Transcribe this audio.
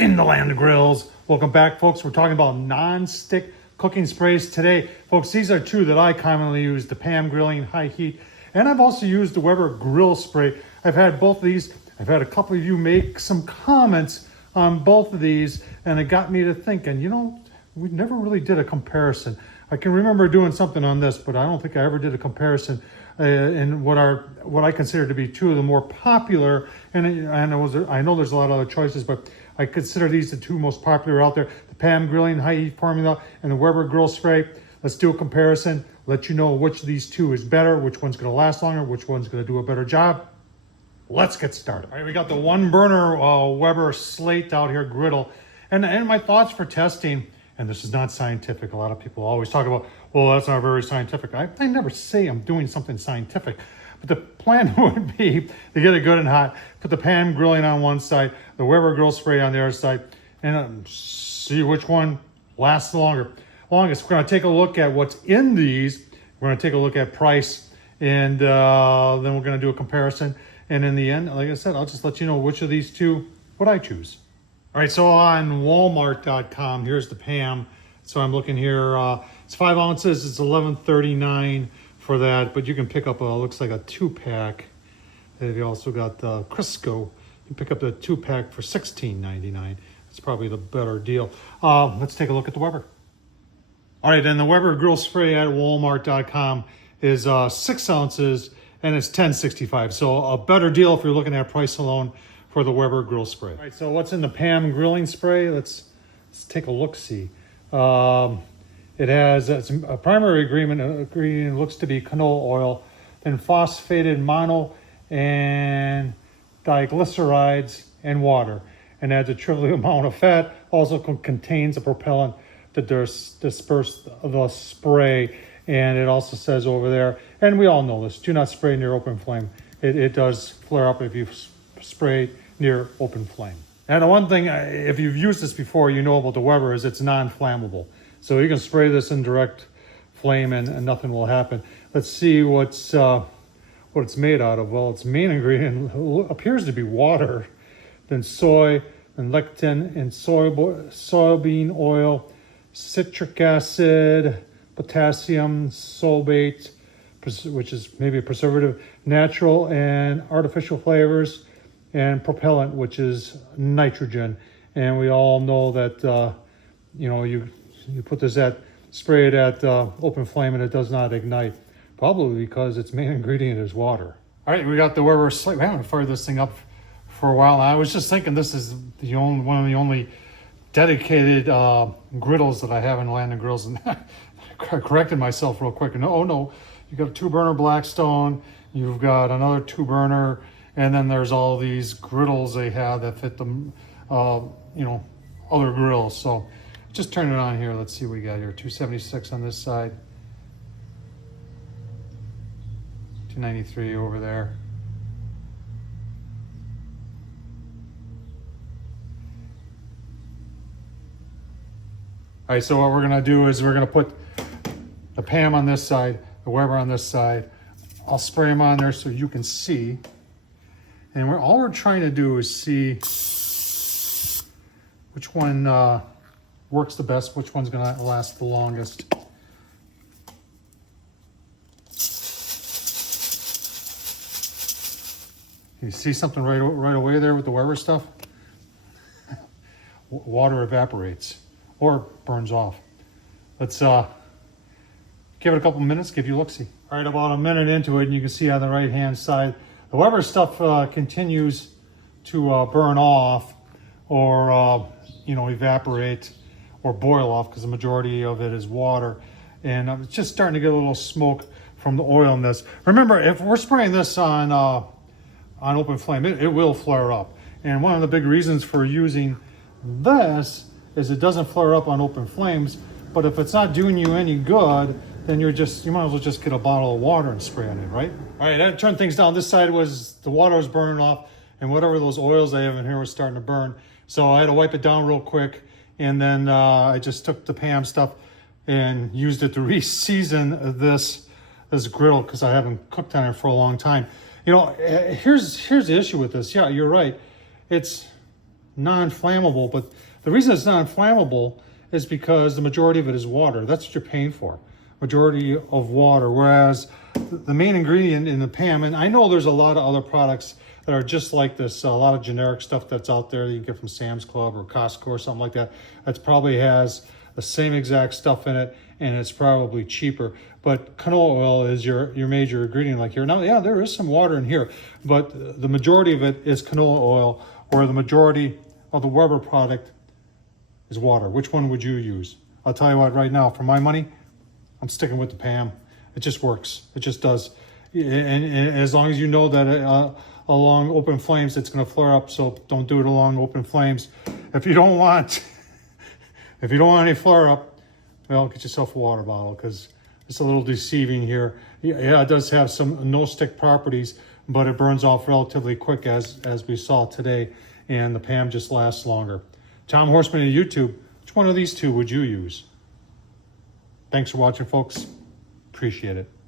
in the land of grills. Welcome back, folks. We're talking about non-stick cooking sprays today. Folks, these are two that I commonly use, the Pam Grilling High Heat, and I've also used the Weber Grill Spray. I've had both of these. I've had a couple of you make some comments on both of these, and it got me to thinking, you know, we never really did a comparison. I can remember doing something on this, but I don't think I ever did a comparison in what I consider to be two of the more popular, and I know there's a lot of other choices, but I consider these the two most popular out there, the Pam Grilling High Heat Formula and the Weber Grill Spray. Let's do a comparison, let you know which of these two is better, which one's gonna last longer, which one's gonna do a better job. Let's get started. All right, we got the one burner Weber slate out here, Griddle, and my thoughts for testing, and this is not scientific. A lot of people always talk about, well, that's not very scientific. I never say I'm doing something scientific, but the plan would be to get it good and hot, put the Pam Grilling on one side, the Weber Grill Spray on the other side, and see which one lasts longest. We're gonna take a look at what's in these. We're gonna take a look at price, and then we're gonna do a comparison. And in the end, like I said, I'll just let you know which of these two would I choose. All right, so on Walmart.com, here's the Pam. So I'm looking here, it's 5 ounces, it's $11.39 for that, but you can pick up looks like a 2-pack. They've also got the Crisco. You pick up the 2-pack for $16.99. It's probably the better deal. Let's take a look at the Weber. All right, and the Weber Grill Spray at Walmart.com is 6 ounces, and it's $10.65. So a better deal if you're looking at price alone for the Weber Grill Spray. All right, so what's in the Pam Grilling Spray? Let's take a look-see. It has a primary ingredient looks to be canola oil, then phosphated mono and diglycerides and water, and adds a trivial amount of fat. Also contains a propellant to disperse the spray. And it also says over there, and we all know this, do not spray near open flame. It does flare up if you spray near open flame. And the one thing, if you've used this before, you know about the Weber is it's non-flammable. So you can spray this in direct flame and nothing will happen. Let's see what it's made out of. Well, its main ingredient appears to be water, then soy, and lectin, and soybean oil, citric acid, potassium, sulfate, which is maybe a preservative, natural and artificial flavors, and propellant, which is nitrogen. And we all know that you put this spray it at open flame and it does not ignite, probably because its main ingredient is water. All right, we got the Weber slate. We haven't fired this thing up for a while now. I was just thinking this is one of the only dedicated griddles that I have in the land of grills, and I corrected myself real quick. No, you got a 2-burner Blackstone, you've got another 2-burner, and then there's all these griddles they have that fit them, other grills. So just turn it on here. Let's see what we got here. 276 on this side, 293 over there. All right, so what we're gonna do is we're gonna put the Pam on this side, the Weber on this side. I'll spray them on there so you can see. And all we're trying to do is see which one works the best, which one's gonna last the longest. You see something right away there with the Weber stuff? Water evaporates or burns off. Let's give it a couple minutes, give you a look-see. All right, about a minute into it, and you can see on the right-hand side, the Weber stuff continues to burn off or, evaporate or boil off, because the majority of it is water. And it's just starting to get a little smoke from the oil in this. Remember, if we're spraying this on open flame, it will flare up. And one of the big reasons for using this is it doesn't flare up on open flames, but if it's not doing you any good, then you might as well just get a bottle of water and spray on it, right? All right, I turned things down. This side the water was burning off, and whatever those oils I have in here was starting to burn. So I had to wipe it down real quick, and then I just took the Pam stuff and used it to re-season this griddle, because I haven't cooked on it for a long time. Here's the issue with this. Yeah, you're right. It's non-flammable, but the reason it's non-flammable is because the majority of it is water. That's what you're paying for, majority of water. Whereas the main ingredient in the PAM, and I know there's a lot of other products that are just like this, a lot of generic stuff that's out there that you can get from Sam's Club or Costco or something like that, that probably has the same exact stuff in it, and it's probably cheaper. But canola oil is your major ingredient like here. Now, yeah, there is some water in here, but the majority of it is canola oil, or the majority of the Weber product is water. Which one would you use? I'll tell you what, right now, for my money, I'm sticking with the PAM. It just works. It just does. And as long as you know that along open flames, it's going to flare up, so don't do it along open flames. If you don't want, if you don't want any flare up, well, get yourself a water bottle, because it's a little deceiving here. Yeah, it does have some no-stick properties, but it burns off relatively quick, as we saw today, and the PAM just lasts longer. Tom Horsman on YouTube, which one of these two would you use? Thanks for watching, folks. Appreciate it.